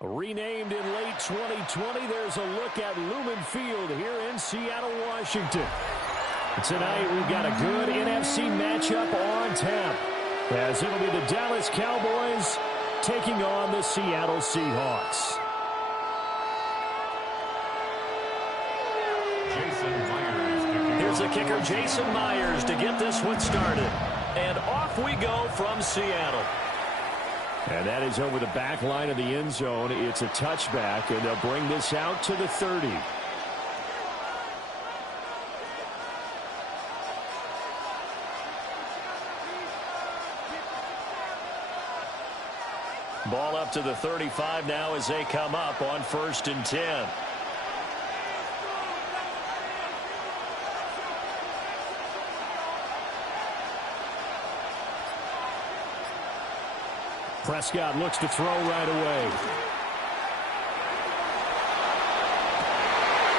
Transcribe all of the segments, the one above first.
Renamed in late 2020, there's a look at Lumen Field here in Seattle, Washington. Tonight, we've got a good NFC matchup on tap, as it'll be the Dallas Cowboys taking on the Seattle Seahawks. Here's the kicker, Jason Myers, to get this one started. And off we go from Seattle. And that is over the back line of the end zone. It's a touchback, and they'll bring this out to the 30. Ball up to the 35 now as they come up on 1st and 10. Prescott looks to throw right away.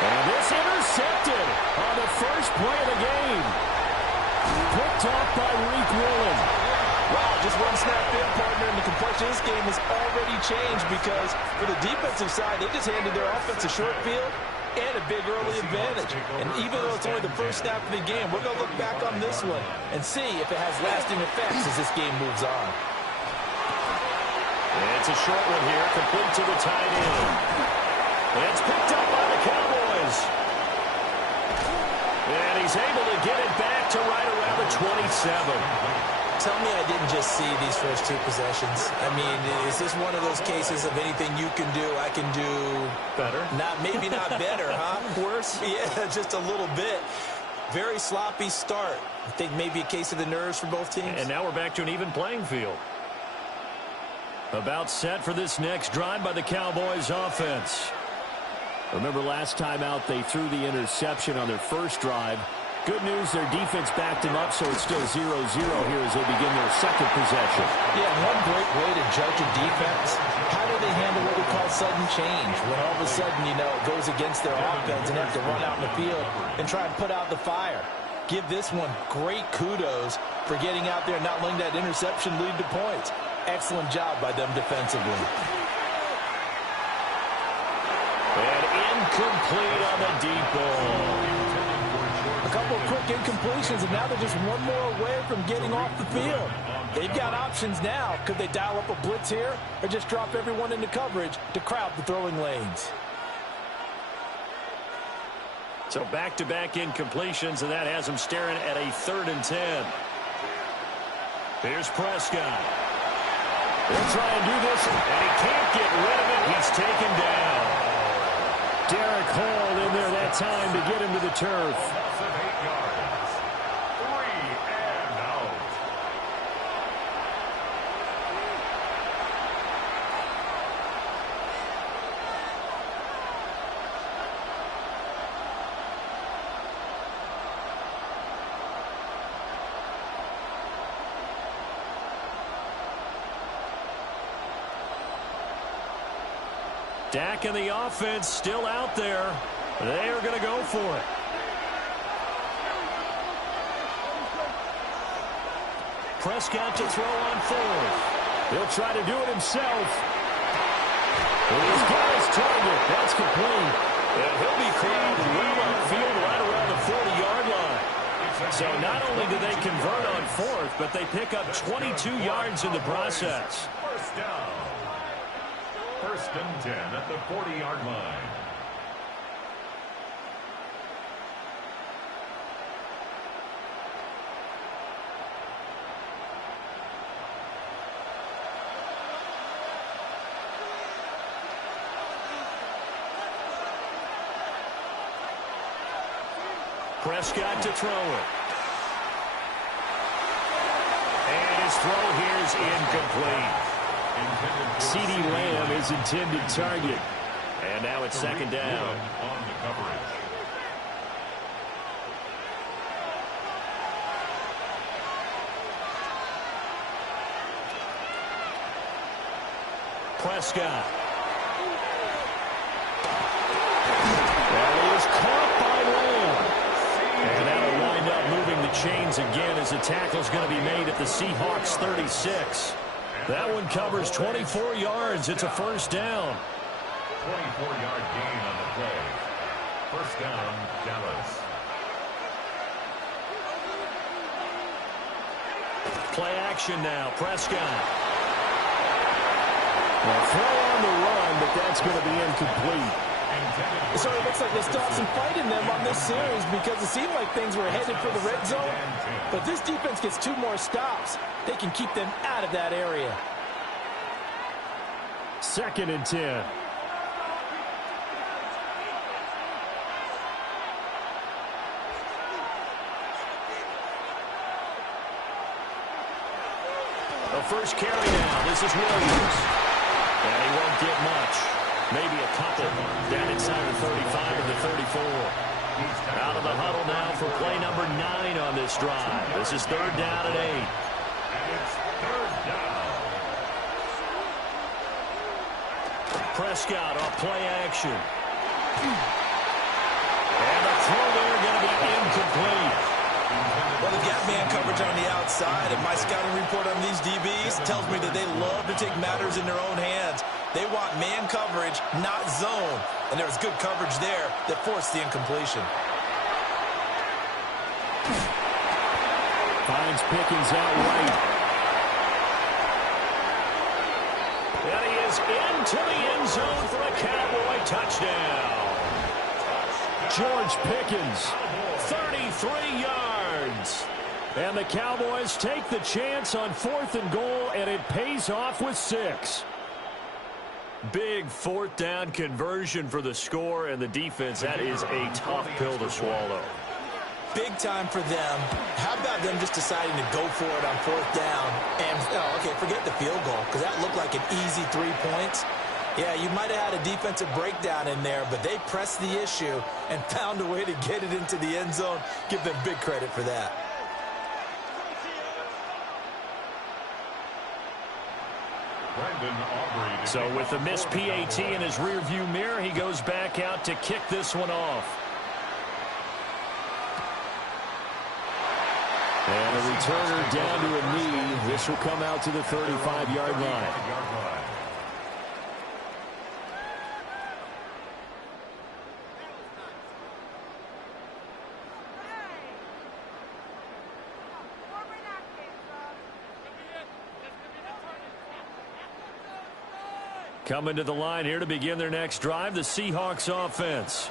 And this intercepted on the first play of the game. Picked off by Reek Woolen. Wow, just one snap in, partner, and the complexion of this game has already changed because for the defensive side, they just handed their offense a short field and a big early advantage. And even though it's only the first snap of the game, we're going to look back on this one and see if it has lasting effects as this game moves on. It's a short one here, complete to the tight end. It's picked up by the Cowboys. And he's able to get it back to right around the 27. Tell me I didn't just see these first two possessions. I mean, is this one of those cases of anything you can do, I can do better? Maybe not better, huh? Worse? Yeah, just a little bit. Very sloppy start. I think maybe a case of the nerves for both teams. And now we're back to an even playing field. About set for this next drive by the Cowboys offense. Remember last time out they threw the interception on their first drive. Good news, their defense backed them up, so it's still 0-0 here as they begin their second possession. Yeah, one great way to judge a defense. How do they handle what we call sudden change? When all of a sudden, you know, it goes against their offense and have to run out in the field and try and put out the fire. Give this one great kudos for getting out there and not letting that interception lead to points. Excellent job by them defensively. And incomplete on the deep ball. A couple of quick incompletions, and now they're just one more away from getting off the field. They've got options now. Could they dial up a blitz here or just drop everyone into coverage to crowd the throwing lanes? So back-to-back incompletions, and that has them staring at a 3rd and 10. Here's Prescott. They'll try and do this, and he can't get rid of it. He's taken down. Derek Hall in there that time to get him to the turf. Dak and the offense still out there. They are going to go for it. Prescott to throw on 4th. He'll try to do it himself. He's got his target. That's complete. And he'll be cleared well upfield right around the 40-yard line. So not only do they convert on 4th, but they pick up 22 yards in the process. First down. 1st and 10 at the 40-yard line. Prescott to throw it. And his throw here is incomplete. CeeDee Lamb is intended target. And now it's 2nd down. On the coverage. Prescott. That is caught by Lamb. And that'll wind up moving the chains again as the tackle's going to be made at the Seahawks 36. That one covers 24 yards. It's a first down. 24-yard gain on the play. First down, Dallas. Play action now. Prescott. Well, throw on the run, but that's going to be incomplete. So it looks like they still have some fight in them on this series because it seemed like things were headed for the red zone. But this defense gets 2 more stops. They can keep them out of that area. 2nd and 10. The first carry now. This is Williams. And he won't get much. Maybe a couple. Down inside the 35 or the 34. Out of the huddle now for play number 9 on this drive. This is 3rd down and 8. And it's 3rd down. Prescott off play action. And the throw there going to be incomplete. Well, the gap man coverage on the outside, and my scouting report on these DBs tells me that they love to take matters in their own hands. They want man coverage, not zone. And there was good coverage there that forced the incompletion. Finds Pickens out right. And he is into the end zone for a Cowboy touchdown. George Pickens, 33 yards. And the Cowboys take the chance on 4th and goal, and it pays off with 6. Big 4th down conversion for the score, and the defense, that is a tough pill to swallow. Big time for them. How about them just deciding to go for it on 4th down? And, okay, forget the field goal, because that looked like an easy 3 points. Yeah, you might have had a defensive breakdown in there, but they pressed the issue and found a way to get it into the end zone. Give them big credit for that. So with the missed PAT in his rearview mirror, he goes back out to kick this one off. And a returner down to a knee. This will come out to the 35-yard line. Coming to the line here to begin their next drive, the Seahawks offense.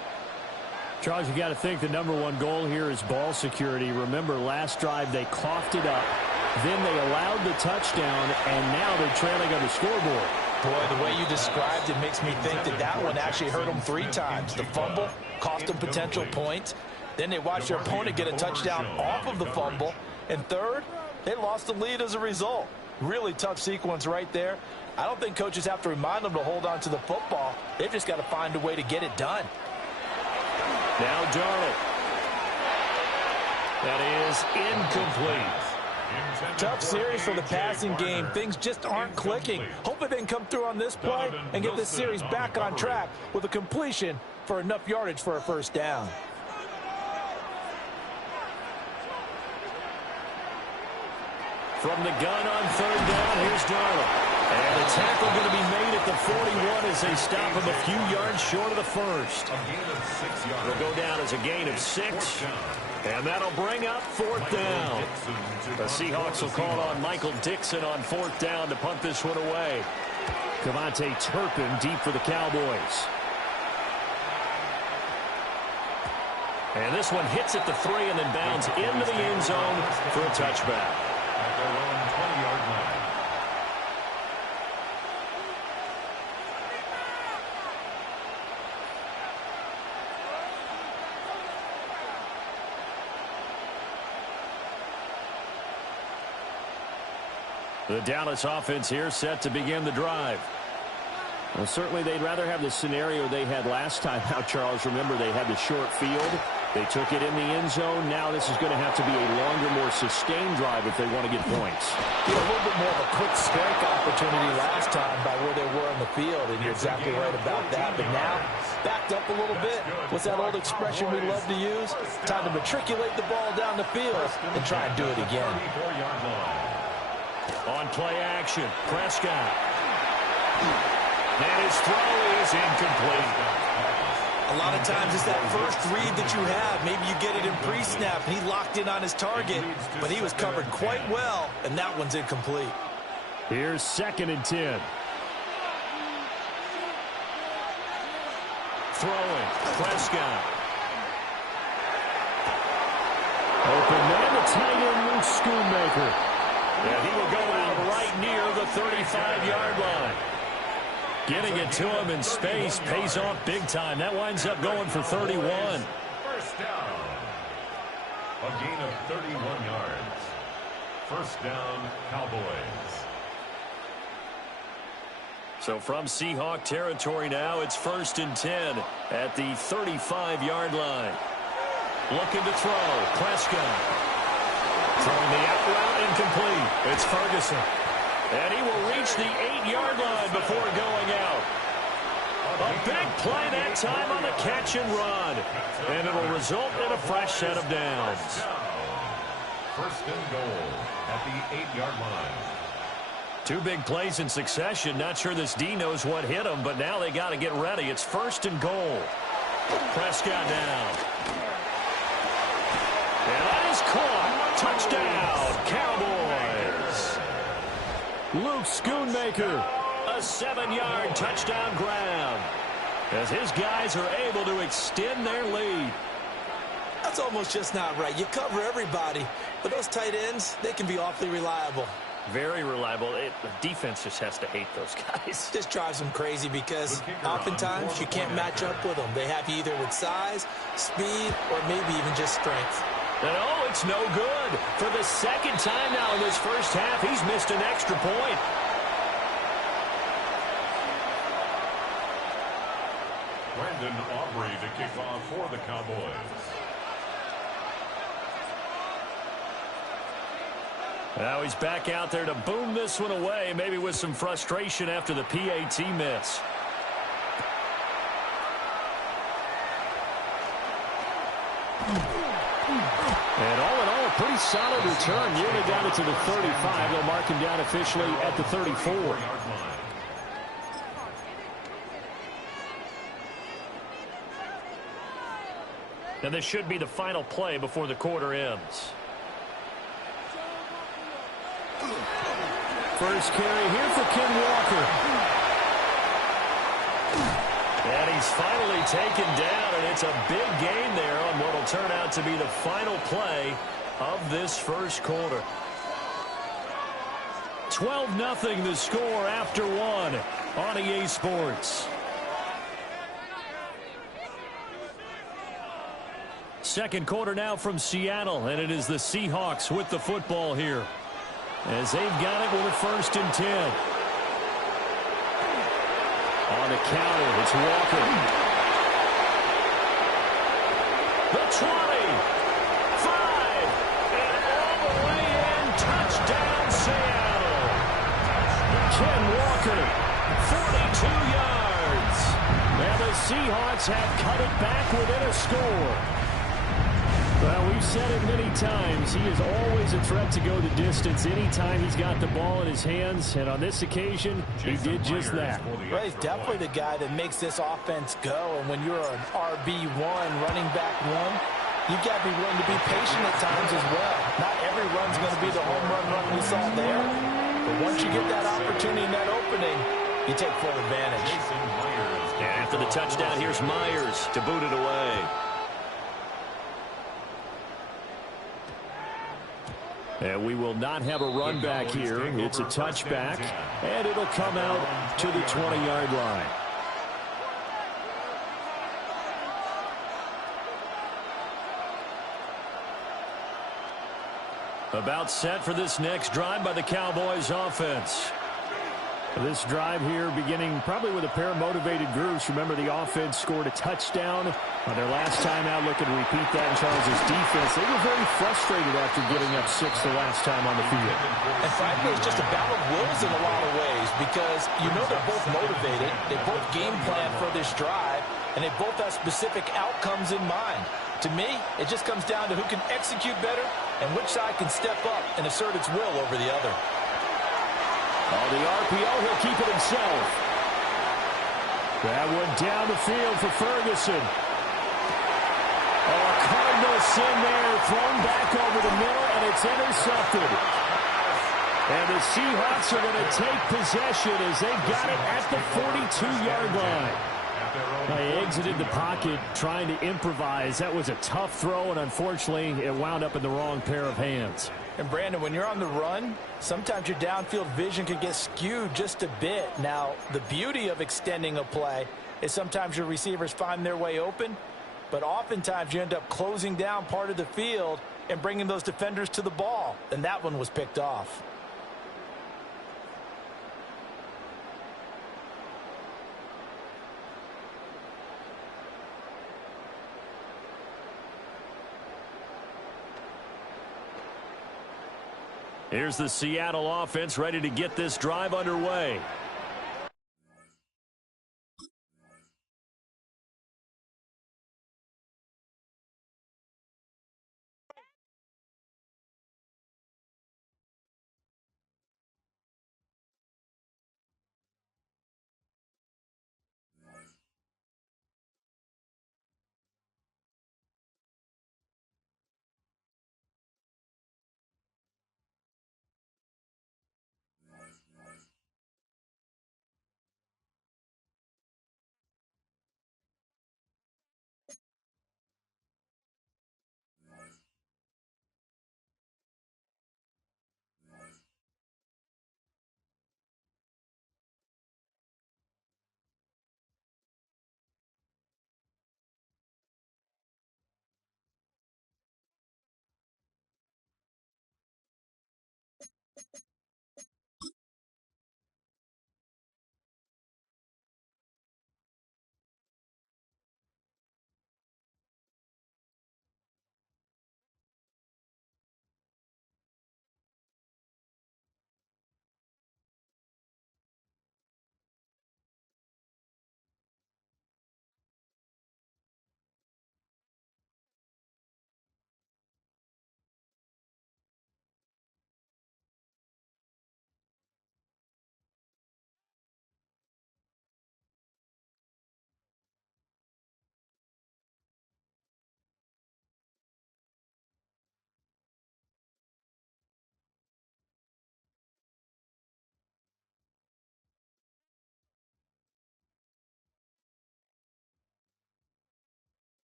Charles, you got to think the #1 goal here is ball security. Remember, last drive they coughed it up, then they allowed the touchdown, and now they're trailing on the scoreboard. Boy, the way you described it makes me think that that one actually hurt them 3 times. The fumble cost them potential points. Then they watched their opponent get a touchdown off of the fumble. And third, they lost the lead as a result. Really tough sequence right there. I don't think coaches have to remind them to hold on to the football. They've just got to find a way to get it done. Now Darnold. That is incomplete. Tough series for the passing game. Things just aren't clicking. Hopefully they can come through on this play and get this series back on track with a completion for enough yardage for a first down. From the gun on 3rd down, here's Darnold. And the tackle going to be made at the 41 as they stop him a few yards short of the first. It'll go down as a gain of 6. And that'll bring up 4th down. The Seahawks will call on Michael Dixon on 4th down to punt this one away. Cavante Turpin deep for the Cowboys. And this one hits at the 3 and then bounds into the end zone for a touchback. At their own 20-yard line. The Dallas offense here set to begin the drive. Well, certainly they'd rather have the scenario they had last time out, Charles. Remember, they had the short field. They took it in the end zone. Now this is going to have to be a longer, more sustained drive if they want to get points. A little bit more of a quick strike opportunity last time by where they were in the field, and you're exactly right about that. But now, backed up a little bit. What's that old expression we love to use? Time to matriculate the ball down the field and try and do it again. On play action, Prescott. And his throw is incomplete. A lot of times it's that first read that you have. Maybe you get it in pre-snap, and he locked in on his target, but he was covered quite well, and that one's incomplete. Here's 2nd and 10. Throwing, Prescott. Open man, the tight end, Luke Schoonmaker. And he will go out right near the 35-yard line. Getting it to him in space pays off big time. That winds up going for 31. First down. A gain of 31 yards. First down, Cowboys. So from Seahawk territory now, it's 1st and 10 at the 35-yard line. Looking to throw, Prescott. Throwing the out route, incomplete. It's Ferguson. And he will reach the 8-yard line before going out. A big play that time on the catch and run. And it'll result in a fresh set of downs. First and goal at the 8-yard line. 2 big plays in succession. Not sure this D knows what hit him, but now they got to get ready. It's 1st and goal. Prescott down. And that is caught. Touchdown, Cowboys. Luke Schoonmaker, a 7-yard touchdown grab as his guys are able to extend their lead. That's almost just not right. You cover everybody, but those tight ends, they can be awfully reliable. Very reliable. The defense just has to hate those guys. Just drives them crazy because oftentimes you can't match up with them. They have you either with size, speed, or maybe even just strength. And oh, it's no good. For the 2nd time now in this first half, he's missed an extra point. Brandon Aubrey to kick off for the Cowboys. Now he's back out there to boom this one away, maybe with some frustration after the PAT miss. And all in all, a pretty solid return. Nearly got it to the 35. They'll mark him down officially at the 34. And this should be the final play before the quarter ends. First carry here for Ken Walker. And he's finally taken down, and it's a big gain there on what will turn out to be the final play of this first quarter. 12-0 the score after 1 on EA Sports. Second quarter now from Seattle, and it is the Seahawks with the football here, as they've got it with a 1st and 10. On the counter, it's Walker. The 20, 5, and all the way in. Touchdown, Seattle. Ken Walker, 42 yards. Now the Seahawks have cut it back within a score. Well, we've said it many times. He is always a threat to go the distance anytime he's got the ball in his hands. And on this occasion, he did just that. Well, he's definitely the guy that makes this offense go. And when you're an RB1, running back one, you've got to be willing to be patient at times as well. Not every run's going to be the home run we saw there. But once you get that opportunity and that opening, you take full advantage. And after the touchdown, here's Myers to boot it away. And we will not have a run back here. It's a touchback, and it'll come out to the 20-yard line. About set for this next drive by the Cowboys offense. This drive here beginning probably with a pair of motivated groups. Remember, the offense scored a touchdown on their last time out. Looking to repeat that in Charles' defense. They were very frustrated after giving up 6 the last time on the field. And frankly, it's just a battle of wills in a lot of ways because you know they're both motivated. They both game plan for this drive, and they both have specific outcomes in mind. To me, it just comes down to who can execute better and which side can step up and assert its will over the other. On the RPO, he'll keep it himself. That one down the field for Ferguson. Oh, a Cardinal sin there, thrown back over the middle, and it's intercepted. And the Seahawks are going to take possession as they got it at the 42-yard line. They exited the pocket trying to improvise. That was a tough throw, and unfortunately, it wound up in the wrong pair of hands. And, Brandon, when you're on the run, sometimes your downfield vision can get skewed just a bit. Now, the beauty of extending a play is sometimes your receivers find their way open, but oftentimes you end up closing down part of the field and bringing those defenders to the ball, and that one was picked off. Here's the Seattle offense ready to get this drive underway.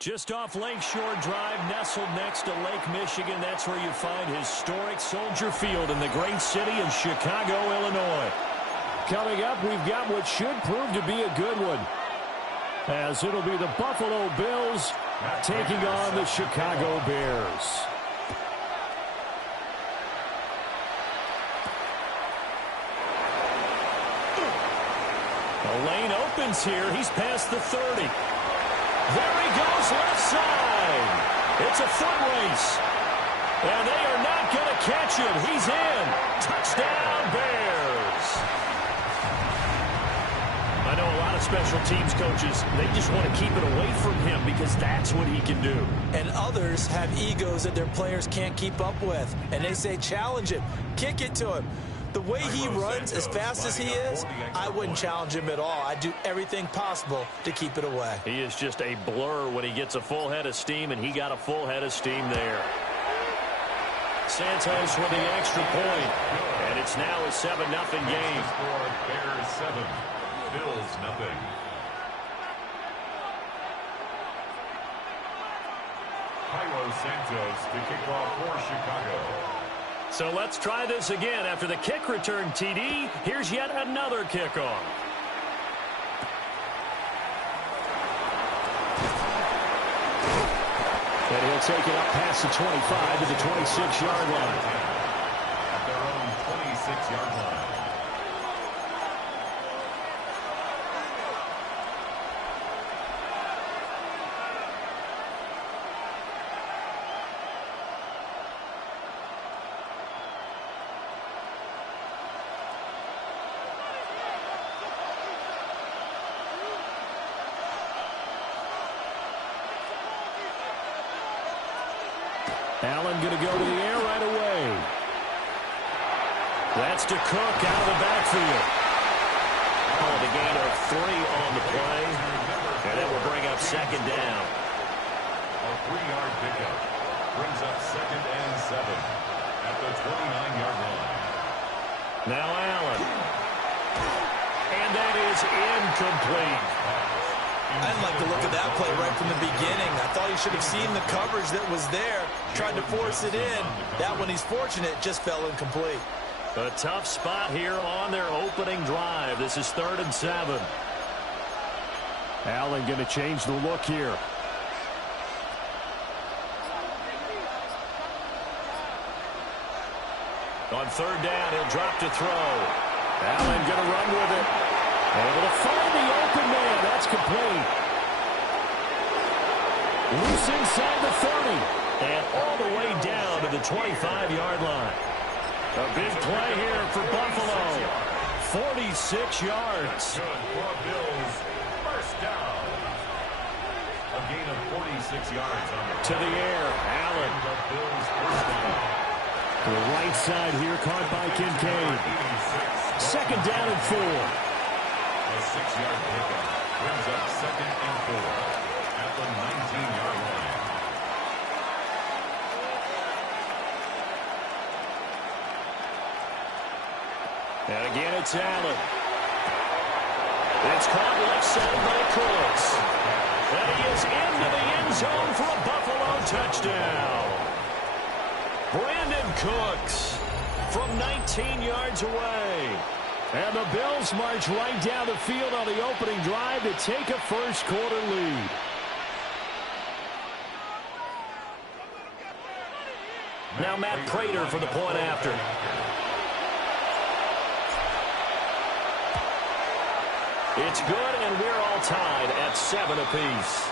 Just off Lakeshore Drive, nestled next to Lake Michigan. That's where you find historic Soldier Field in the great city of Chicago, Illinois. Coming up, we've got what should prove to be a good one, as it'll be the Buffalo Bills taking on the Chicago Bears. The lane opens here. He's past the 30. There he goes, left side. It's a foot race. And they are not going to catch him. He's in. Touchdown, Bears. I know a lot of special teams coaches, they just want to keep it away from him because that's what he can do. And others have egos that their players can't keep up with. And they say, challenge him, kick it to him. The way he runs as fast as he is, I wouldn't challenge him at all. I'd do everything possible to keep it away. He is just a blur when he gets a full head of steam, and he got a full head of steam there. Santos with the extra point, and it's now a 7-0 game. Bears 7, Bills nothing. Cairo Santos to kick off for Chicago. So let's try this again. After the kick return TD, here's yet another kickoff. And he'll take it up past the 25 to the 26-yard line. At their own 26-yard line. Allen going to go to the air right away. That's to Cook out of the backfield. Oh, the gain of 3 on the play. And that will bring up second down. A 3-yard pickup brings up 2nd and 7 at the 29-yard line. Now Allen. And that is incomplete. I didn't like the look of that play right from the beginning. I thought he should have seen the coverage that was there, tried to force it in. That one, he's fortunate, just fell incomplete. A tough spot here on their opening drive. This is 3rd and 7. Allen going to change the look here. On 3rd down, he'll drop to throw. Allen going to run with it. Able to find the open man. That's complete. Loose inside the 30. And all the way down to the 25-yard line. A big play here for Buffalo. 46 yards. Good for Bills. First down. A gain of 46 yards on the to the air. Allen. The Bills first down. To the right side here, caught by Kincaid. 2nd down and 4. A 6-yard pickup brings up 2nd and 4 at the 19-yard line. And again, it's Allen. It's caught left side by Cooks. And he is into the end zone for a Buffalo touchdown. Brandon Cooks from 19 yards away. And the Bills march right down the field on the opening drive to take a first-quarter lead. Now Matt Prater for the point after. It's good, and we're all tied at 7 apiece.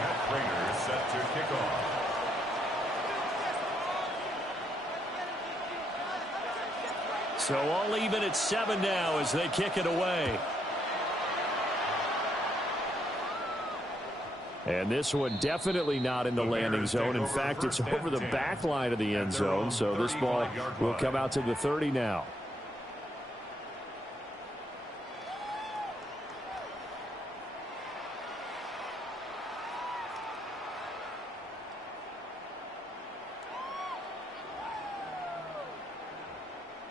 Matt Prater set to kick off. So all even at 7 now as they kick it away. And this one definitely not in the landing zone. In fact, it's over the back line of the end zone. So this ball will come out to the 30 now.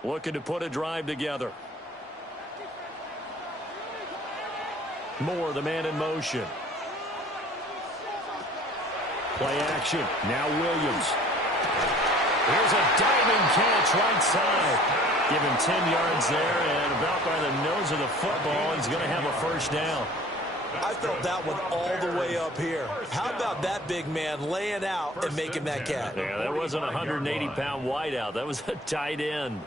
Looking to put a drive together. Moore, the man in motion. Play action. Now Williams. Here's a diving catch right side. Give him 10 yards there, and about by the nose of the football, he's going to have a first down. I felt that one all the way up here. How about that big man laying out and making that catch? Yeah, that wasn't a 180-pound wideout. That was a tight end.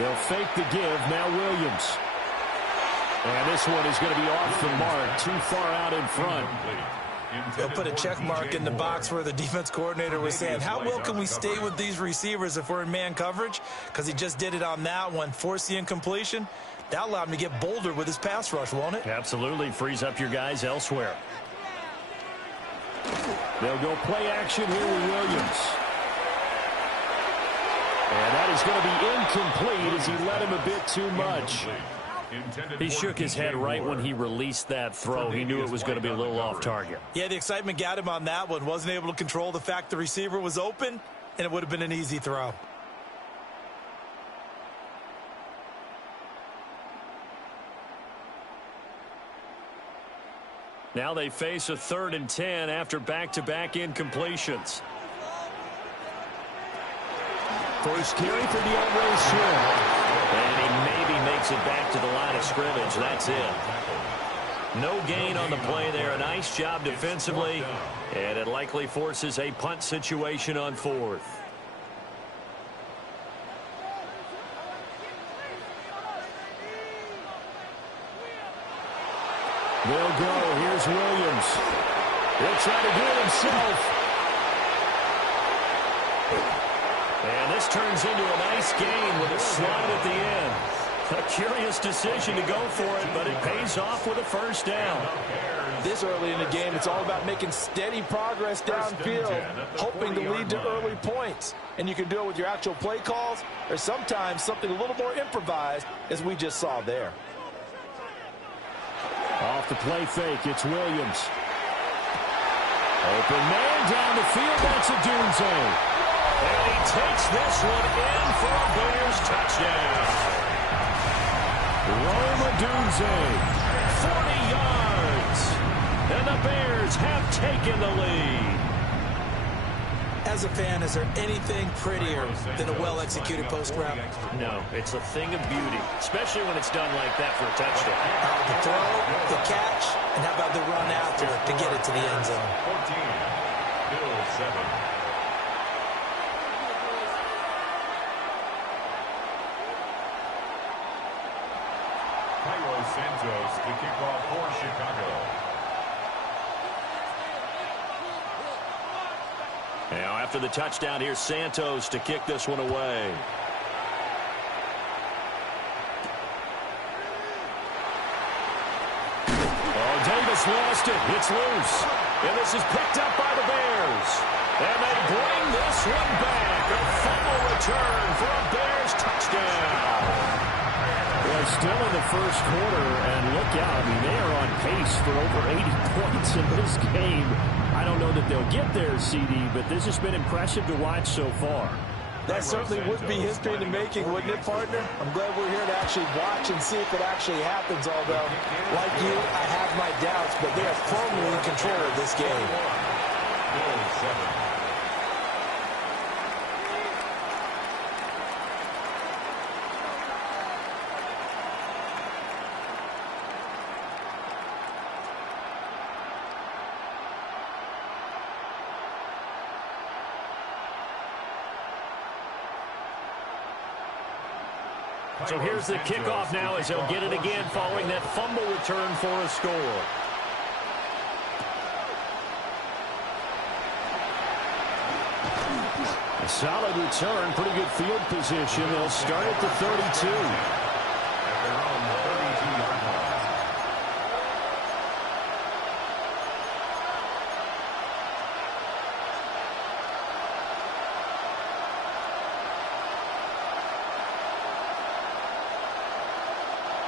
They'll fake the give. Now Williams. And this one is going to be off the mark. Too far out in front. They'll put a check mark in the box where the defense coordinator was saying, how well can we stay with these receivers if we're in man coverage? Because he just did it on that one, force the incompletion. That allowed him to get bolder with his pass rush, won't it? Absolutely. Frees up your guys elsewhere. They'll go play action here with Williams. And that is going to be incomplete as he led him a bit too much. He shook his head right when he released that throw. He knew it was going to be a little off target. Yeah, the excitement got him on that one. Wasn't able to control the fact the receiver was open, and it would have been an easy throw. Now they face a 3rd and 10 after back-to-back incompletions. First carry for DeAndre Swift. And he maybe makes it back to the line of scrimmage. That's it. No gain on the play there. A nice job defensively. And it likely forces a punt situation on 4th. They'll go. Here's Williams. He'll try to do it himself. And this turns into a nice gain with a slide at the end. A curious decision to go for it, but it pays off with a first down. This early in the game, it's all about making steady progress downfield, hoping to lead to early points. And you can do it with your actual play calls or sometimes something a little more improvised, as we just saw there. Off the play fake, it's Williams. Open man down the field, that's a Dunze. And he takes this one in for a Bears touchdown. Rome Odunze, 40 yards. And the Bears have taken the lead. As a fan, is there anything prettier than a well-executed post route? No, it's a thing of beauty, especially when it's done like that for a touchdown. The throw, the catch, and how about the run after to get it to the end zone? 14, Bills 7. Santos to kick off for Chicago. Now after the touchdown, here's Santos to kick this one away. Oh, Davis lost it. It's loose. And this is picked up by the Bears. And they bring this one back. A fumble return for a Bears touchdown. Well, still in the first quarter, and look out. I mean, they are on pace for over 80 points in this game. I don't know that they'll get there, CD, but this has been impressive to watch so far. That certainly would be history in the making, wouldn't it, partner? I'm glad we're here to actually watch and see if it actually happens, although, like you, I have my doubts, but they are firmly in control of this game. So here's the kickoff now as he'll get it again following that fumble return for a score. A solid return, pretty good field position. They'll start at the 32.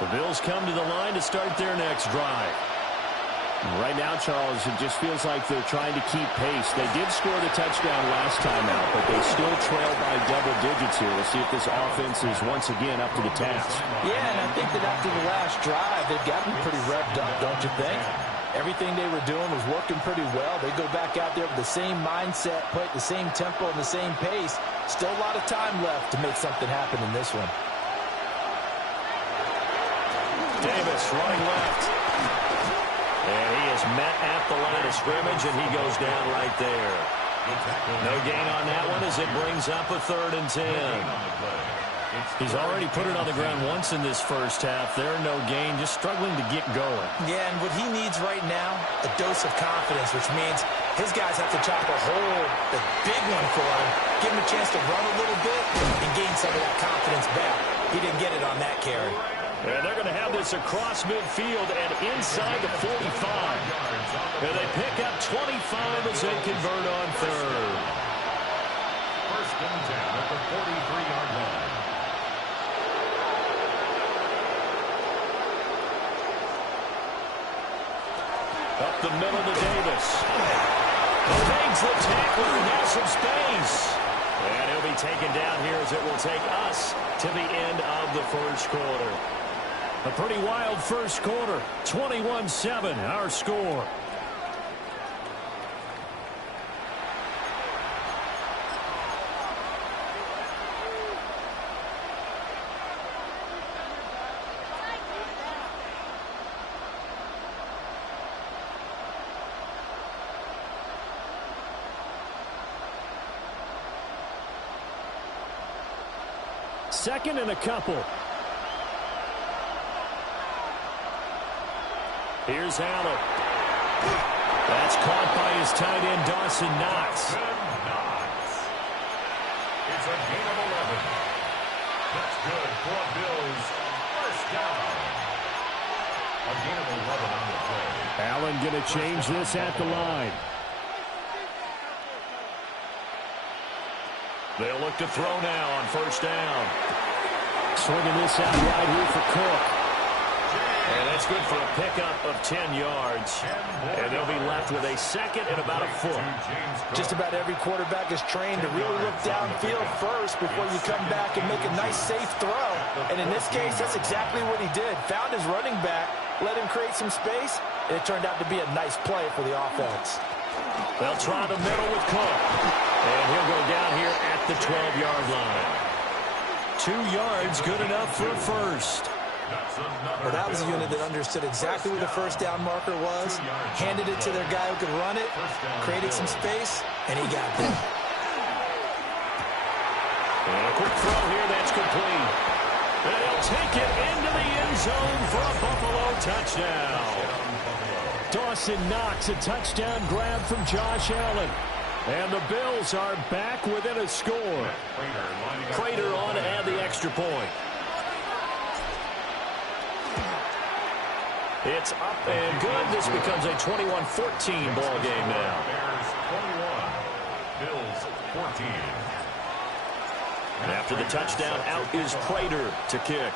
The Bills come to the line to start their next drive. Right now, Charles, it just feels like they're trying to keep pace. They did score the touchdown last time out, but they still trail by double digits here. We'll see if this offense is once again up to the task. Yeah, and I think that after the last drive, they've got to be pretty revved up, don't you think? Everything they were doing was working pretty well. They go back out there with the same mindset, play at the same tempo and the same pace. Still a lot of time left to make something happen in this one. Davis running left. And he is met at the line of scrimmage, and he goes down right there. No gain on that one as it brings up a 3rd and 10. He's already put it on the ground once in this first half. There, no gain, just struggling to get going. Yeah, and what he needs right now, a dose of confidence, which means his guys have to chop a hole, the big one for him, give him a chance to run a little bit and gain some of that confidence back. He didn't get it on that carry. And they're going to have this across midfield and inside the 45. And they pick up 25 as they convert on third. First and 10 at the 43-yard line. Up the middle to Davis. Bangs the tackler, now some space. And he'll be taken down here as it will take us to the end of the first quarter. A pretty wild first quarter. 21-7, our score. Second and a couple. Here's Allen. That's caught by his tight end, Dawson Knox. It's a gain of 11. That's good for Bills. First down. A gain of 11 on the play. Allen going to change this at the line. They'll look to throw now on first down. Swinging this out right here for Cook. And that's good for a pickup of 10 yards. And they'll be left with a second and about a foot. Just about every quarterback is trained to really look downfield first before you come back and make a nice, safe throw. And in this case, that's exactly what he did. Found his running back, let him create some space, and it turned out to be a nice play for the offense. They'll try the middle with Cook. And he'll go down here at the 12-yard line. 2 yards, good enough for a first. Well, that was a unit that understood exactly where the first down marker was, handed it to their guy who could run it, created some space, and he got there. And a quick throw here, that's complete. And he'll take it into the end zone for a Buffalo touchdown. Dawson Knox, a touchdown grab from Josh Allen. And the Bills are back within a score. Prater on to add the extra point. It's up and good. This becomes a 21-14 ball game now. Bears 21, Bills 14. And after the touchdown, out is Prater to kick.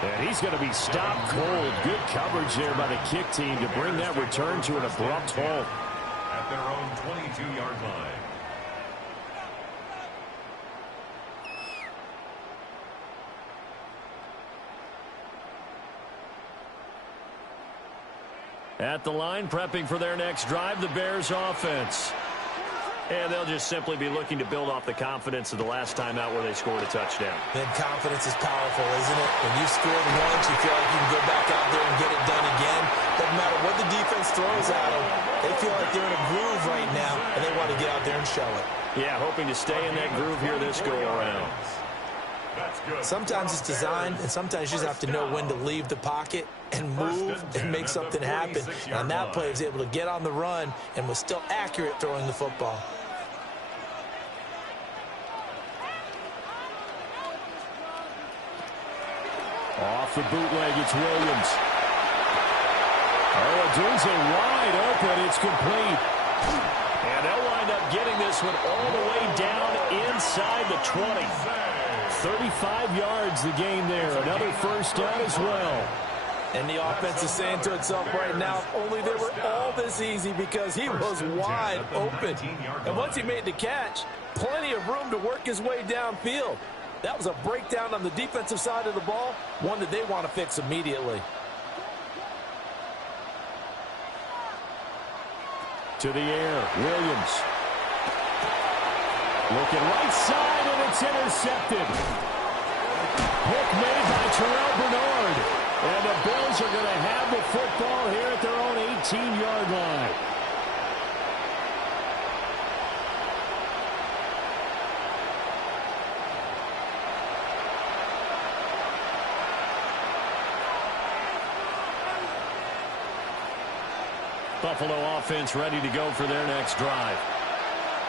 And he's going to be stopped cold. Good coverage there by the kick team to bring that return to an abrupt halt. At their own 22-yard line. At the line, prepping for their next drive, the Bears offense. And they'll just simply be looking to build off the confidence of the last time out where they scored a touchdown. Then confidence is powerful, isn't it? When you scored once, you feel like you can go back out there and get it done again. Doesn't matter what the defense throws at them. They feel like they're in a groove right now, and they want to get out there and show it. Yeah, hoping to stay in that groove here this go-around. Sometimes it's designed, and sometimes you just have to know when to leave the pocket and move and make something happen. And that play was able to get on the run and was still accurate throwing the football. Off the bootleg, it's Williams. Oh, Odunze wide open. It's complete. And they'll wind up getting this one all the way down inside the 20. 35 yards the game there. Another first down as well. And the offense is saying to itself right now, if only they were all this easy, because he was wide open. And once he made the catch, plenty of room to work his way downfield. That was a breakdown on the defensive side of the ball, one that they want to fix immediately. To the air, Williams. Looking right side, and it's intercepted. Pick made by Terrell Bernard. And the Bills are going to have the football here at their own 18-yard line. Buffalo offense ready to go for their next drive.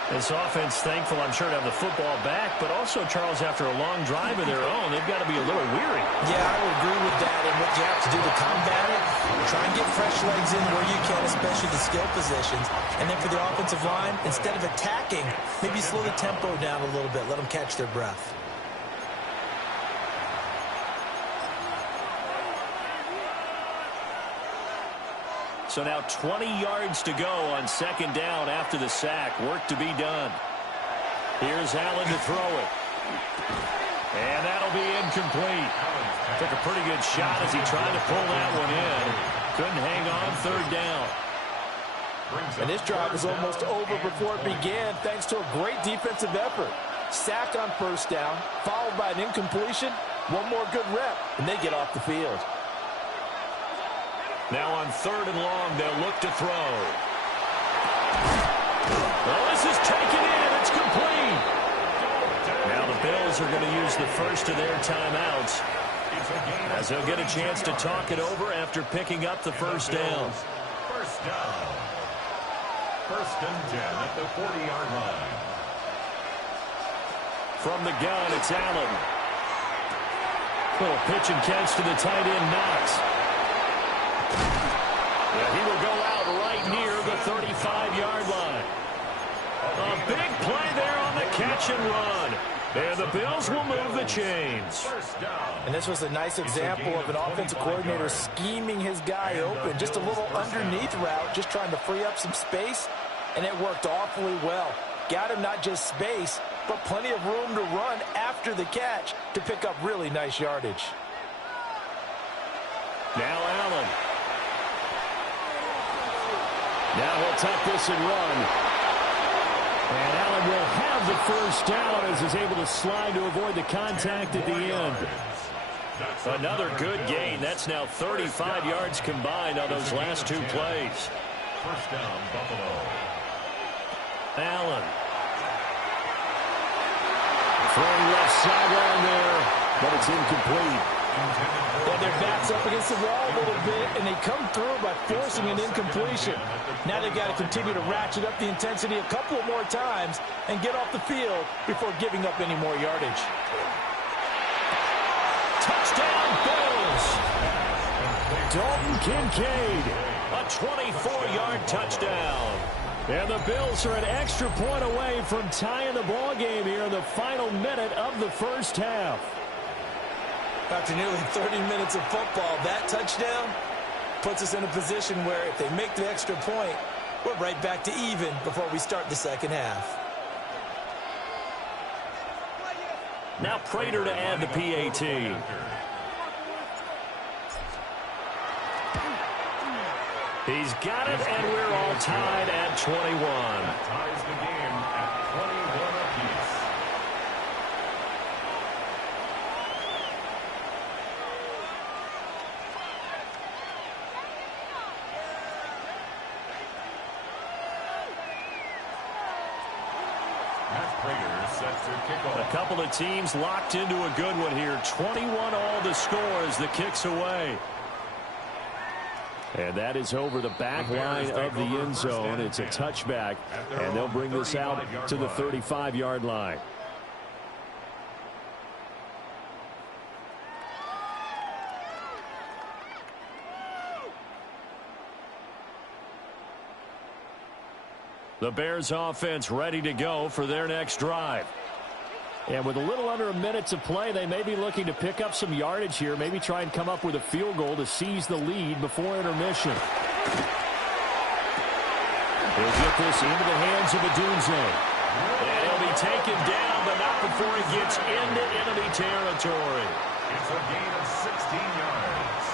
This offense thankful, I'm sure, to have the football back, but also, Charles, after a long drive of their own, they've got to be a little weary. Yeah, I would agree with that. And what you have to do to combat it, try and get fresh legs in where you can, especially the skill positions. And then for the offensive line, instead of attacking, maybe slow the tempo down a little bit. Let them catch their breath. So now 20 yards to go on second down after the sack. Work to be done. Here's Allen to throw it. And that'll be incomplete. Took a pretty good shot as he tried to pull that one in. Couldn't hang on third down. And this drive was almost over before it began thanks to a great defensive effort. Sack on first down, followed by an incompletion. One more good rep, and they get off the field. Now on third and long, they'll look to throw. Well, this is taken in. It's complete. Now the Bills are going to use the first of their timeouts as they'll get a chance to talk it over after picking up the first down. First down. First and 10 at the 40-yard line. From the gun, it's Allen. Little pitch and catch to the tight end, Knox. Yeah, he will go out right near the 35-yard line. A big play there on the catch and run. And the Bills will move the chains. And this was a nice example of an offensive coordinator scheming his guy open. Just a little underneath route, just trying to free up some space, and it worked awfully well. Got him not just space, but plenty of room to run after the catch to pick up really nice yardage. Now Allen. Now he'll tuck this and run. And Allen will have the first down as he's able to slide to avoid the contact at the end. Another good gain. That's now 35 yards combined on those last two plays. First down, Buffalo. Allen. Throwing left sideline there, but it's incomplete. Well, their back's up against the wall a little bit, and they come through by forcing an incompletion. Now they've got to continue to ratchet up the intensity a couple of more times and get off the field before giving up any more yardage. Touchdown, Bills! Dalton Kincaid, a 24-yard touchdown. And the Bills are an extra point away from tying the ball game here in the final minute of the first half. After nearly 30 minutes of football, that touchdown puts us in a position where if they make the extra point, we're right back to even before we start the second half. Now Prater to add the PAT. He's got it, and we're all tied at 21. That ties the game at 21 apiece. A couple of teams locked into a good one here. 21 all the score as the kick's away. And that is over the back line of the end zone. It's a touchback, and they'll bring this out to the 35-yard line. The Bears offense ready to go for their next drive. And with a little under a minute to play, they may be looking to pick up some yardage here, maybe try and come up with a field goal to seize the lead before intermission. He'll get this into the hands of Adunze. And he'll be taken down, but not before he gets into enemy territory. It's a gain of 16 yards.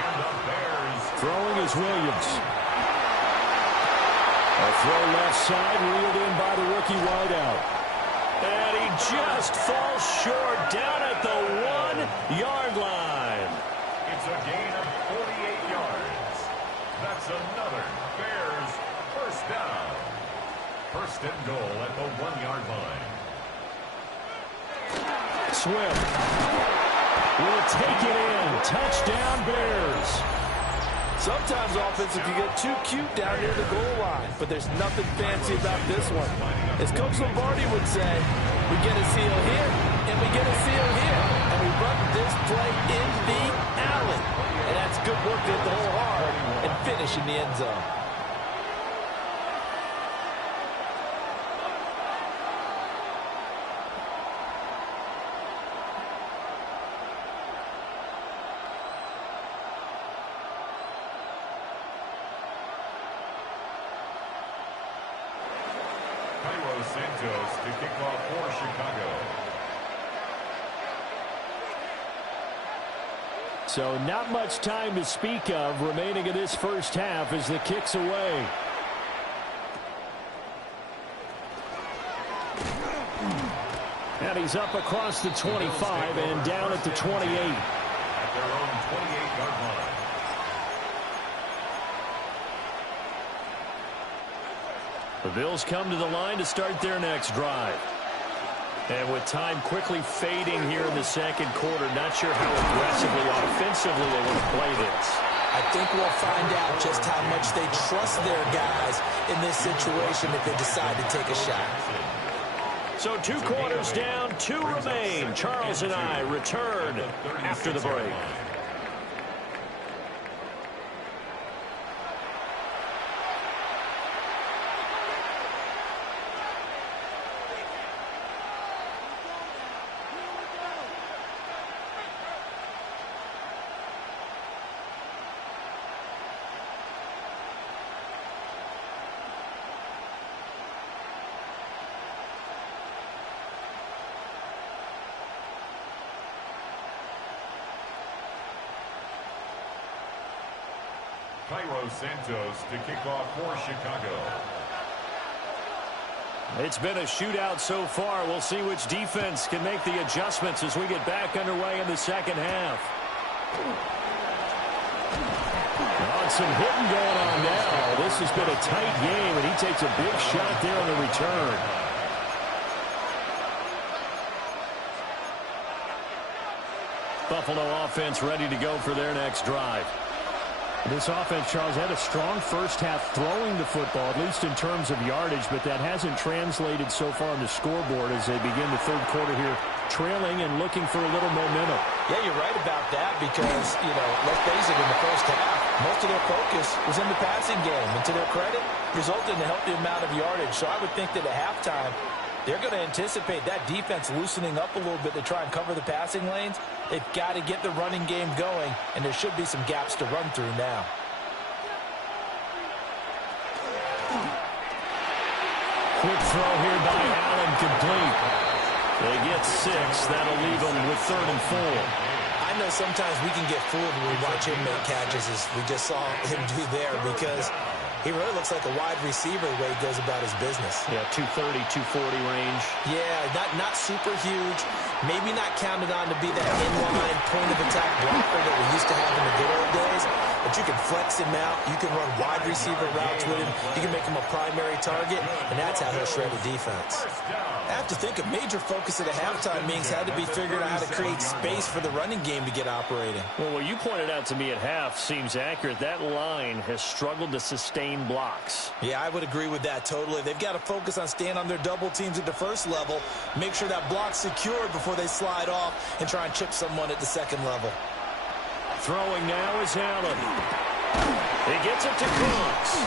And the Bears throwing is Williams. A throw left side, reeled in by the rookie wideout. And he just falls short down at the 1-yard line. It's a gain of 48 yards. That's another Bears first down. First and goal at the 1-yard line. Swift will take it in. Touchdown, Bears. Sometimes offense can get too cute down near the goal line, but there's nothing fancy about this one. As Coach Lombardi would say, we get a seal here, and we get a seal here, and we run this play in the alley. And that's good work to hit the hole hard and finish in the end zone. Santos to kick off for Chicago. So not much time to speak of remaining in this first half as the kick's away. And he's up across the 25 and down at the 28. At their own 28-yard line. The Bills come to the line to start their next drive. And with time quickly fading here in the second quarter, not sure how aggressively, offensively they want to play this. I think we'll find out just how much they trust their guys in this situation if they decide to take a shot. So 2 quarters down, 2 remain. Charles and I return after the break. Santos to kick off for Chicago. It's been a shootout so far. We'll see which defense can make the adjustments as we get back underway in the second half. Some hitting going on now. This has been a tight game, and he takes a big shot there on the return. Buffalo offense ready to go for their next drive. This offense, Charles, had a strong first half throwing the football, at least in terms of yardage, but that hasn't translated so far on the scoreboard as they begin the third quarter here, trailing and looking for a little momentum. Yeah, you're right about that because, let's face it, in the first half, most of their focus was in the passing game. And to their credit, resulted in a healthy amount of yardage. So I would think that at halftime, they're going to anticipate that defense loosening up a little bit to try and cover the passing lanes. They've got to get the running game going, and there should be some gaps to run through now. Quick throw here by Allen, complete. They get 6. That'll leave them with 3rd and 4. I know sometimes we can get fooled when we watch him make catches, as we just saw him do there, because he really looks like a wide receiver the way he goes about his business. Yeah, 230, 240 range. Yeah, not super huge. Maybe not counted on to be that inline point-of-attack blocker that we used to have in the good old days. But you can flex him out. You can run wide receiver routes with him. You can make him a primary target, and that's how he'll shred a defense. I have to think a major focus at a halftime means had to be figuring out how to create space for the running game to get operating. Well, what you pointed out to me at half seems accurate. That line has struggled to sustain blocks. Yeah, I would agree with that totally. They've got to focus on staying on their double teams at the first level, make sure that block's secured before they slide off and try and chip someone at the second level. Throwing now is Allen. He gets it to Cooks.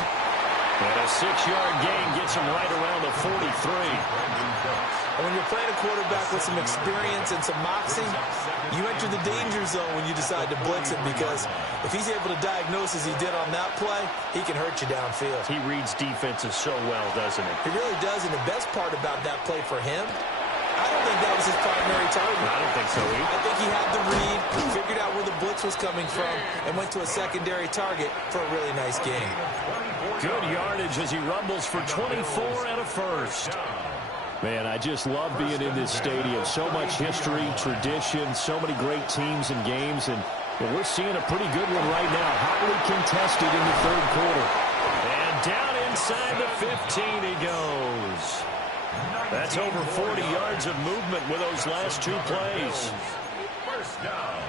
And a 6-yard gain gets him right around the 43. And when you're playing a quarterback with some experience and some moxie, you enter the danger zone when you decide to blitz him, because if he's able to diagnose as he did on that play, he can hurt you downfield. He reads defenses so well, doesn't he? He really does, and the best part about that play for him, I don't think that was his primary target. I don't think so either. I think he had the read, figured out where the blitz was coming from, and went to a secondary target for a really nice game. Good yardage as he rumbles for 24 and a first. Man, I just love being in this stadium. So much history, tradition, so many great teams and games, and we're seeing a pretty good one right now. Hotly contested in the third quarter. And down inside the 15 he goes. That's over 40 yards of movement with those last 2 plays. First down.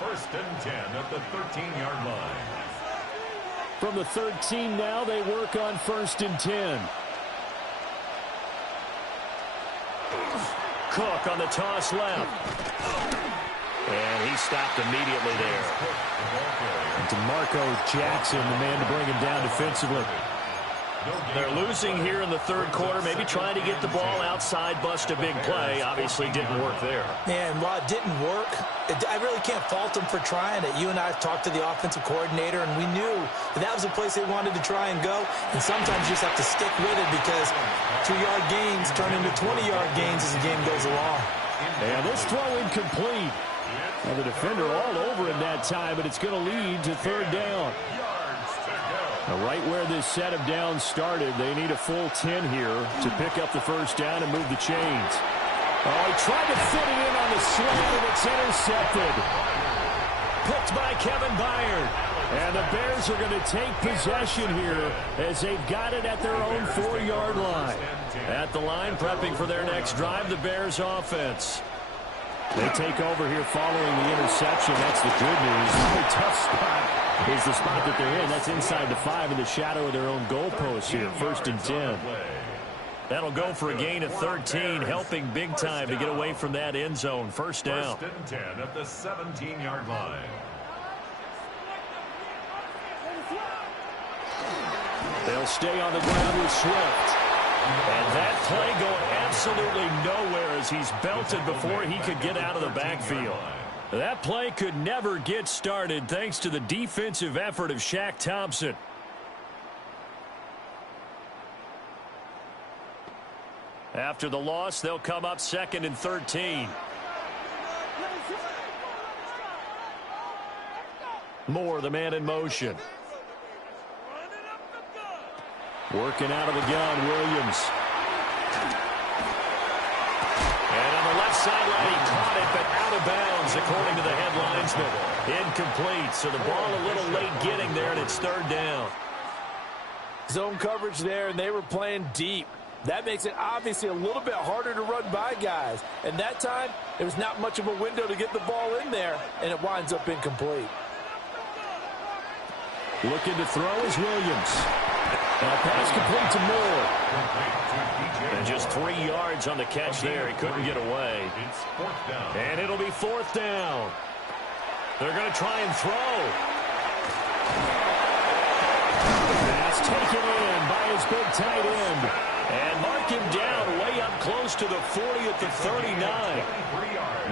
1st and 10 at the 13-yard line. From the 13 now, they work on 1st and 10. Cook on the toss left. And he stopped immediately there. DeMarco Jackson, the man to bring him down defensively. They're losing here in the third quarter, maybe trying to get the ball outside, bust a big play. Obviously didn't work there. Yeah, and while it didn't work, I really can't fault them for trying it. You and I have talked to the offensive coordinator, and we knew that was a place they wanted to try and go. And sometimes you just have to stick with it because 2-yard gains turn into 20-yard gains as the game goes along. And this throw incomplete. And the defender all over him that time, but it's going to lead to 3rd down. Now, right where this set of downs started, they need a full 10 here to pick up the 1st down and move the chains. Oh, he tried to fit it in on the slant, and it's intercepted. Picked by Kevin Byard. And the Bears are going to take possession here as they've got it at their own 4-yard line. At the line, prepping for their next drive, the Bears offense. They take over here following the interception. That's the good news. The tough spot is the spot that they're in. That's inside the 5 in the shadow of their own goalpost here. 1st and 10. That'll go for a gain of 13, helping big time to get away from that end zone. 1st down. 1st and 10 at the 17-yard line. They'll stay on the ground with Swift. And that play going absolutely nowhere as he's belted before he could get out of the backfield. That play could never get started thanks to the defensive effort of Shaq Thompson. After the loss, they'll come up 2nd and 13. Moore, the man in motion. Working out of the gun, Williams. And on the left sideline, he caught it, but out of bounds, according to the head linesman. Incomplete, so the ball a little late getting there, and it's 3rd down. Zone coverage there, and they were playing deep. That makes it obviously a little bit harder to run by guys. And that time, there was not much of a window to get the ball in there, and it winds up incomplete. Looking to throw is Williams. And a pass complete to Moore. And just 3 yards on the catch there. He couldn't get away. And it'll be 4th down. They're going to try and throw. That's taken in by his big tight end. And mark him down way up close to the 40 at the 39.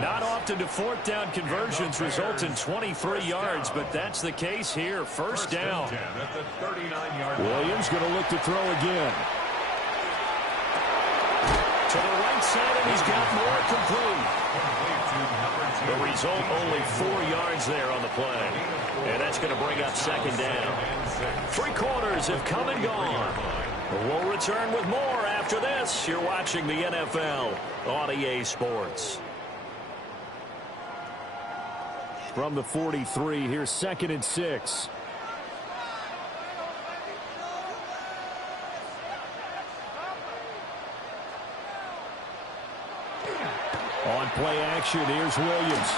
Not often do 4th down conversions result in 23 yards, but that's the case here. 1st down. Williams going to look to throw again. To the right side, and he's got more complete. The result, only 4 yards there on the play. And that's going to bring up 2nd down. 3 quarters have come and gone. We'll return with more after this. You're watching the NFL on EA Sports. From the 43, here's 2nd and 6. On play action, here's Williams.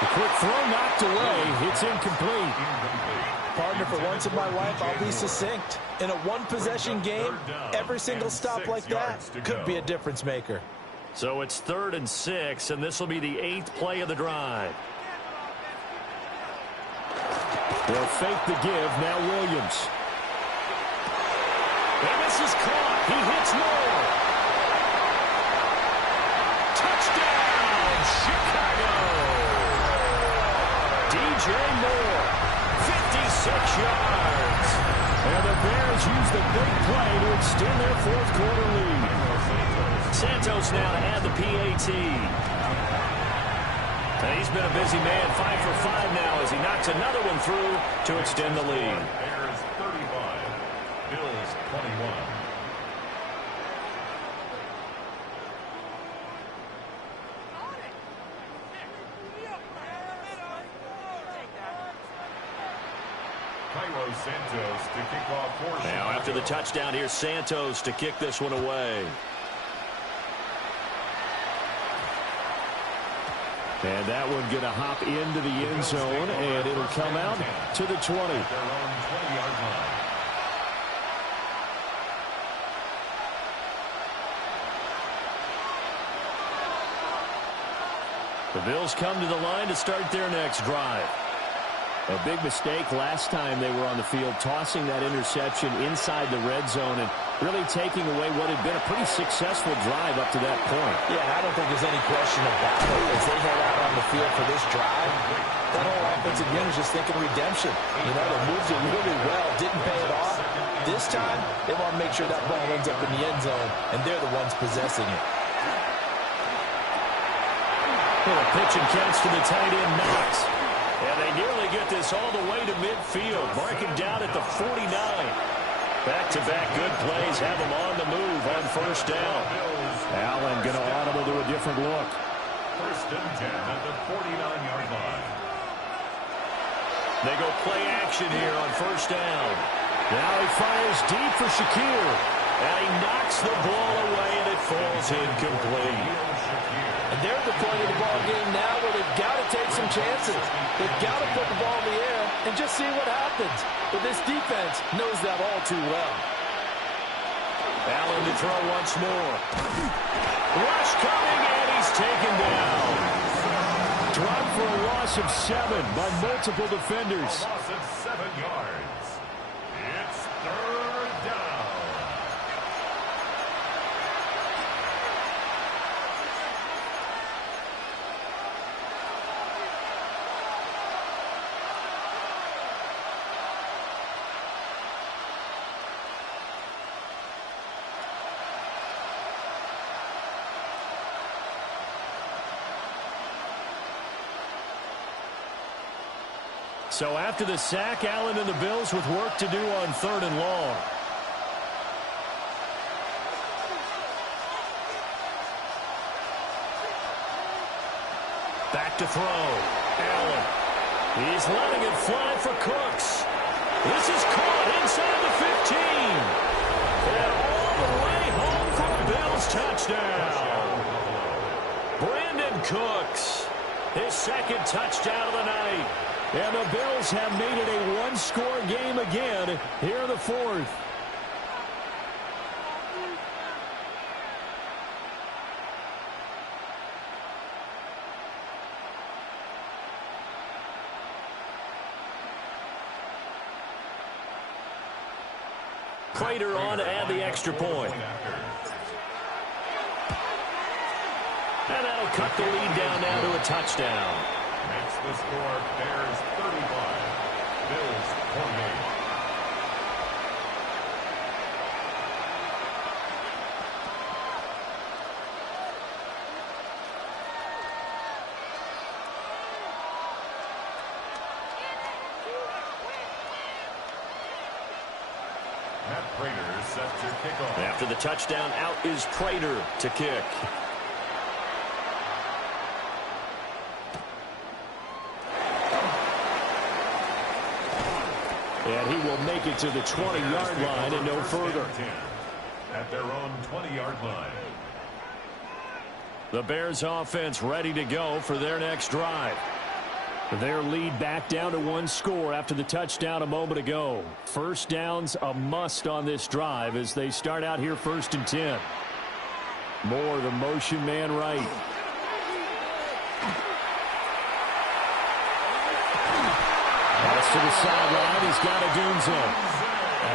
The quick throw knocked away. It's incomplete. Partner, for once in my life, I'll be succinct. In a one-possession game, every single stop like that could be a difference maker. So it's 3rd and 6, and this will be the 8th play of the drive. They'll fake the give. Now Williams. And this is caught. He hits Moore. Touchdown, Chicago. DJ Moore, 56 yards. And the Bears use the big play to extend their 4th quarter lead. Santos now to add the PAT. And he's been a busy man, 5 for 5 now as he knocks another one through to extend the lead. Bears 35, Bills 21. Santos to kick off for now after the touchdown, here's Santos to kick this one away. And that one going to hop into the end zone, and it'll come out to the 20. Their own 20-yard line. The Bills come to the line to start their next drive. A big mistake last time they were on the field, tossing that interception inside the red zone and really taking away what had been a pretty successful drive up to that point. Yeah, and I don't think there's any question about it. As they head out on the field for this drive, that whole offensive unit is just thinking redemption. You know, they moved it really well, didn't pay it off. This time, they want to make sure that ball ends up in the end zone, and they're the ones possessing it. A pitch and catch to the tight end, Knox. And they nearly get this all the way to midfield. Mark him down at the 49. Back-to-back good plays have him on the move on first down. Allen going to audible to a different look. First and 10 at the 49-yard line. They go play action here on first down. Now he fires deep for Shakir. And he knocks the ball away, and it falls incomplete. And they're at the point of the ball game now where they've got to take some chances. They've got to put the ball in the air and just see what happens. But this defense knows that all too well. Allen to throw once more. Rush coming, and he's taken down. Dropped for a loss of 7 by multiple defenders. A loss of 7 yards. It's third down. So after the sack, Allen and the Bills with work to do on 3rd and long. Back to throw. Allen. He's letting it fly for Cooks. This is caught inside the 15. And all the way home for a Bills touchdown. Brandon Cooks. His second touchdown of the night. And the Bills have made it a one-score game again here in the 4th. Prater on to add the extra point. And that'll cut the lead down now to a touchdown. Makes the score Bears 35, Bills 28. Matt Prater set to kick off. After the touchdown, out is Prater to kick. And he will make it to the 20-yard line and no further. At their own 20-yard line. The Bears offense ready to go for their next drive. Their lead back down to one score after the touchdown a moment ago. First down's a must on this drive as they start out here 1st and 10. Moore, the motion man right. Pass to the sideline. He's got Adunze.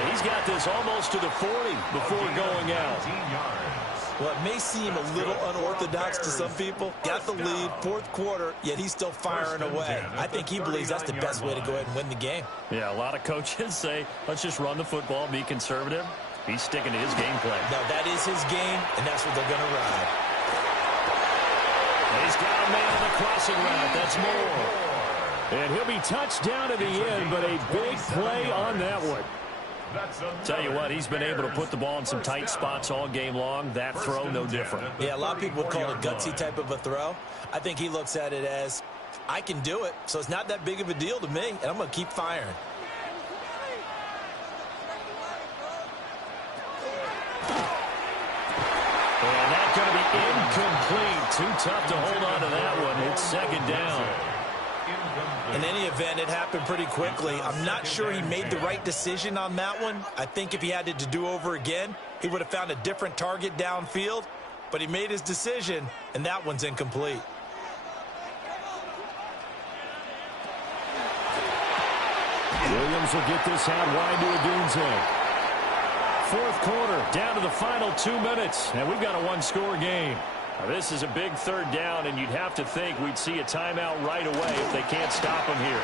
He's got this almost to the 40 before going out. Well, it may seem a little unorthodox to some people. Got the lead, 4th quarter, yet he's still firing away. I think he believes that's the best way to go ahead and win the game. Yeah, a lot of coaches say, let's just run the football, be conservative. He's sticking to his game plan. No, that is his game, and that's what they're going to ride. He's got a man on the crossing route. That's Moore. And he'll be touched down at the end, but a big play on that one. Tell you what, he's been able to put the ball in some tight spots all game long. That throw, no different. Yeah, a lot of people would call it a gutsy type of a throw. I think he looks at it as, I can do it, so it's not that big of a deal to me, and I'm going to keep firing. And that's going to be incomplete. Too tough to hold on to that one. It's second down. In any event, it happened pretty quickly. I'm not sure he made the right decision on that one. I think if he had it to do over again, he would have found a different target downfield. But he made his decision, and that one's incomplete. Williams will get this out wide to Odunze. Fourth quarter, down to the final 2 minutes, and we've got a one-score game. Now, this is a big third down, and you'd have to think we'd see a timeout right away if they can't stop him here.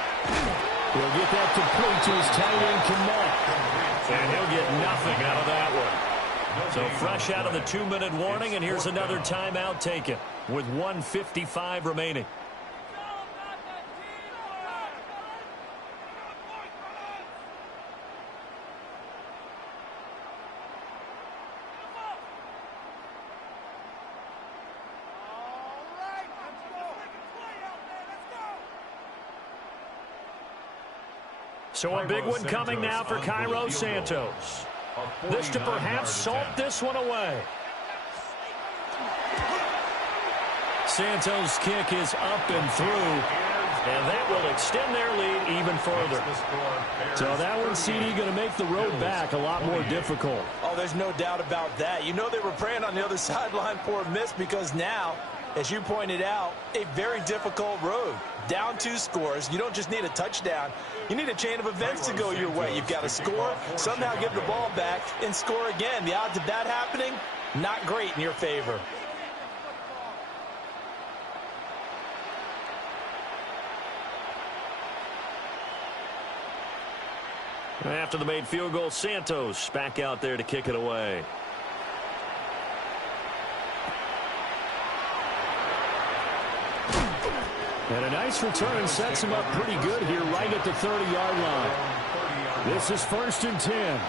He'll get that complete to his tight end, Connect, and he'll get nothing out of that one. So fresh out of the 2-minute warning, and here's another timeout taken with 1:55 remaining. So a big one coming now for Cairo Santos. This to perhaps salt this one away. Santos' kick is up and through, and that will extend their lead even further. So that one, CD, going to make the road back a lot more difficult. Oh, there's no doubt about that. You know they were praying on the other sideline for a miss because now, as you pointed out, a very difficult road. Down 2 scores. You don't just need a touchdown. You need a chain of events to go your way. You've got to score, somehow give the ball back, and score again. The odds of that happening, not great in your favor. After the made field goal, Santos back out there to kick it away. And a nice return sets him up pretty good here right at the 30-yard line. This is 1st and 10.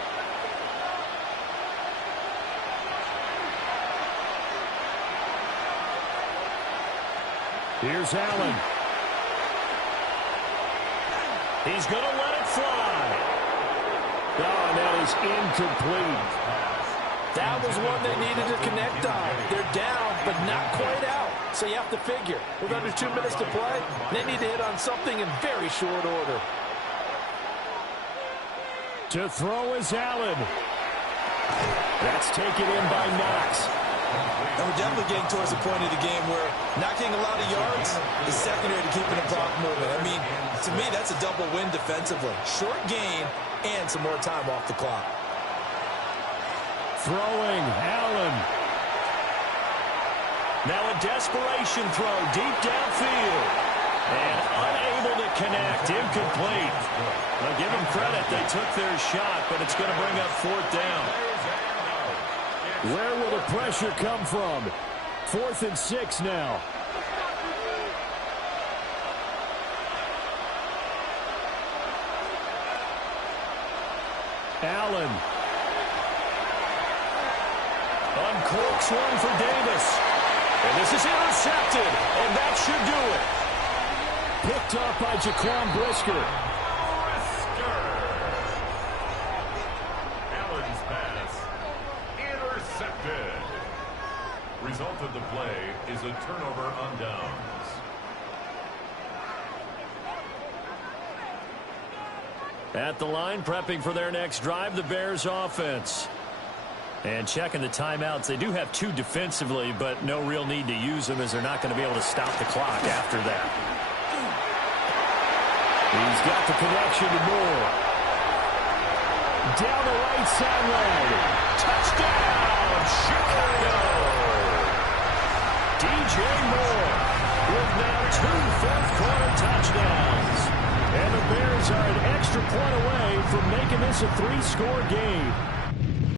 Here's Allen. He's going to let it fly. Oh, and that is incomplete. That was one they needed to connect on. They're down, but not quite out. So you have to figure, with under 2 minutes to play, they need to hit on something in very short order. To throw is Allen. That's taken in by Knox. And we're definitely getting towards the point of the game where not getting a lot of yards is secondary to keeping the clock moving. I mean, to me, that's a double win defensively. Short gain and some more time off the clock. Throwing, Allen. Now a desperation throw deep downfield. And unable to connect, incomplete. Now give them credit, they took their shot, but it's going to bring up 4th down. Where will the pressure come from? 4th and 6 now. Allen. Uncorks one for Davis. And this is intercepted, and that should do it. Picked up by Jaquan Brisker. Allen's pass intercepted. Result of the play is a turnover on downs. At the line, prepping for their next drive, the Bears offense. And checking the timeouts. They do have 2 defensively, but no real need to use them as they're not going to be able to stop the clock after that. He's got the connection to Moore. Down the right sideline. Touchdown, Chicago! DJ Moore with now 2 fourth-quarter touchdowns. And the Bears are an extra point away from making this a 3-score game.